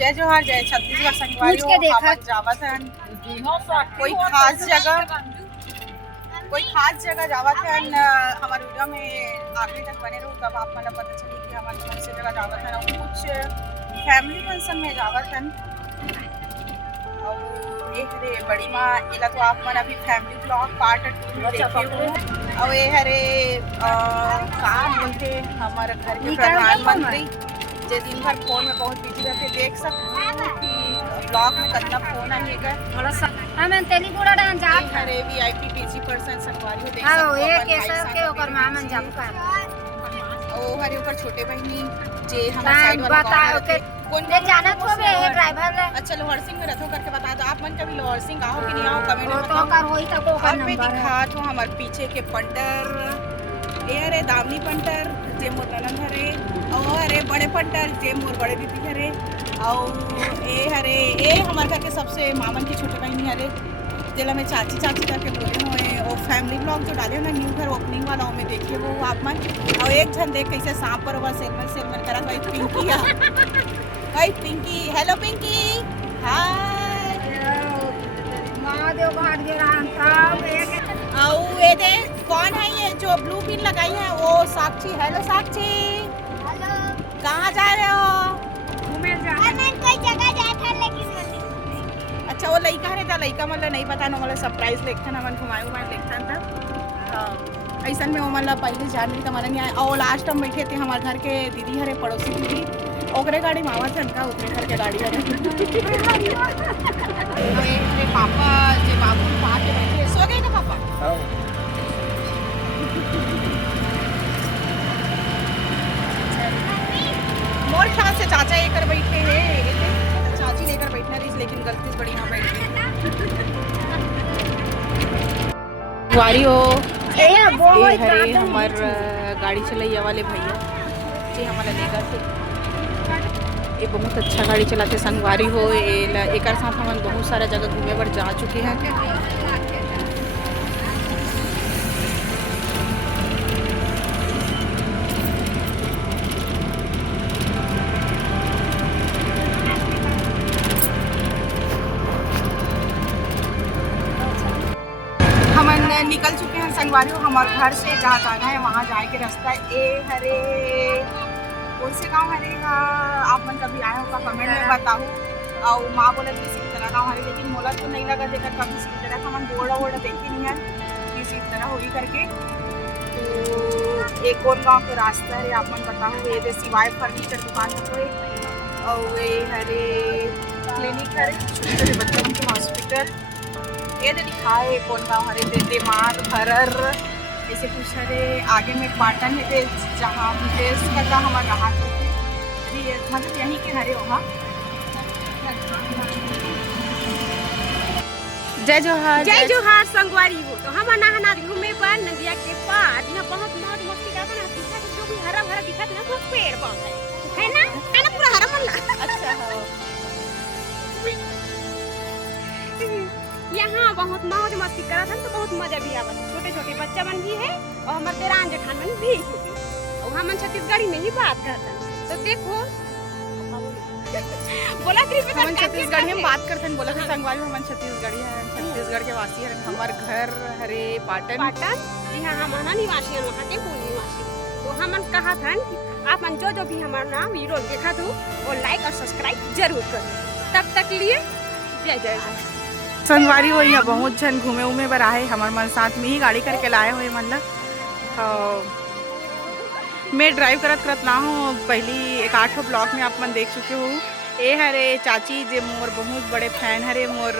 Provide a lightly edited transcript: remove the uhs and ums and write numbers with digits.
जय जोहार जय छत्तीसगढ़ संगवारी हो हमन जावत हन कोई खास जगह जावत हन। हमारे वीडियो में आखिरी तक बने रहो तब आप मतलब पता चली कि हमारे कौन सी जगह जावत हन और कुछ फैमिली फंक्शन में जावत हन। और ये हरे बड़ी माँ इला तो आप मन अभी फैमिली ब्लॉग पार्ट 2 में देखे हो। और ये हरे का बोलते हमारे घर के प्रधानमंत्री जे दिन भर फोन में बहुत बिजी रहते देख सकते हो कि ब्लॉग में कितना फोन आएगा। हमन तेलीगुड़ा डान जात हरे वीआईपी पीजी पर्सन संगवारी हो देख हां सकते हो। ये केसर के ओकर मामन जाबू का ओ हरे ऊपर छोटे बहनी जे हमारे साइड वाला बताओ के कौन ले जाना तो बे ये ड्राइवर ले। अच्छा लोहर सिंह में रथो करके बता दो आप मन कभी लोहर सिंह आओ कि नहीं आओ कमेंट में तो कर होई त को का नंबर नंबर दिखा तो हमारे पीछे के पंटर ये हरे दामनी पंटर जे मोर ननद हरे और हरे बड़े पंटर जे मोर बड़े दीदी हरे और ये हरे ये हमारे घर के सबसे मामन की छोटे बहनी हरे जिला में चाची चाची करके बोले हुए और फैमिली ब्लॉग जो डाले ना न्यू घर ओपनिंग वाला में देखिए वो आप मन और एक जन देख कैसे सांप पर हुआ सेलमन करा भाई पिंकी भाई पिंकी हेलो पिंकी हाय महादेव घाट गे राम सब एक और ये दे कौन है ये जो ब्लू पिन लगाई है वो साक्षी हेलो साक्षी हेलो कहाँ जा रहे हो घूमे जा मैं कोई जगह जात है लेकिन अच्छा वो लड़का है था लड़का मतलब नहीं पता ना मतलब सरप्राइज लेखन हमन घुमाए लेखन था हां ऐसा में वो मतलब पहले जान रही था नहीं आए और लास्ट हम बैठे थे हमारे घर के दीदी हरे पड़ोसी दीदी ओकरे गाड़ी मावा थे उनका ओकरे घर के गाड़ी हरे मेरे पापा जे बाबू पा के बैठे सो गए ना पापा हां मोर ख्याल से चाचा ये कर बैठे हैं चाची लेकर बैठना रही लेकिन गलती से बड़ी ना बैठ गई वारी हो ये हरे हमार गाड़ी चलैया वाले भैया जी हमारा लेकर थे ये बहुत अच्छा गाड़ी चलाते संगवारी हो एक साथ हम बहुत सारा जगह घूमे पर जा चुके हैं। निकल चुके हैं संगवारी हमारे घर से जहाँ जाना है वहाँ जाए के रास्ता ए हरे कौन से गाँव हरे आप मन कभी आए होगा कमेंट में बताओ। और माँ बोले कि सिलतरा गाँव हरे लेकिन मोला तो नहीं लगा देखकर कभी सिलतरा का मन बोर्ड वोर्ड देखे नहीं है कि सिलतरा हो ही करके। तो एक कौन गाँव के रास्ता है आप मन बताओ। ये दे सिवाय फर्नीचर दुकान है कोई और ये हरे क्लिनिक हरे छोटे छोटे बच्चों के हॉस्पिटल ये तो दिखाए कौन गाँव हरे दे मार भरर ऐसे कुछ हरे आगे में पाटन है जहाँ देश का हमारा रहा मतलब यहीं के हरे वहाँ। जय जोहार संगवारी हो तो हम नहाना घूमे पर नदिया के पार यहाँ बहुत मौज मस्ती का बना दिखा जो भी हरा भरा दिखा ना वो पेड़ पौधे है ना पूरा हरा मल्ला अच्छा यहाँ बहुत मौज मस्ती करत हन तो बहुत मजा भी आवत छोटे छोटे बच्चा मन भी है और हमारे देरान जेठान मन भी और हम छत्तीसगढ़ी में ही बात करते हैं तो देखो बोला हम छत्तीसगढ़ी में बात करते हैं बोला संगवारी हम छत्तीसगढ़ी है छत्तीसगढ़ के वासी है हमारे घर हरे पाटन जी हाँ हम निवासी हैं वहाँ के मूल निवासी तो हम कहा था आप मन जो भी हमारा नाम वीडियो देखा तो वो लाइक और सब्सक्राइब जरूर करो। तब तक लिए जय जय संगवारी हो या बहुत जन घूमे उमे बर आए हमारे मन साथ में ही गाड़ी करके लाए हुए मतलब मैं ड्राइव करत ना हूँ पहली 8 ब्लॉक में आप मन देख चुके हो। ये हरे चाची जे मोर बहुत बड़े फैन हरे मोर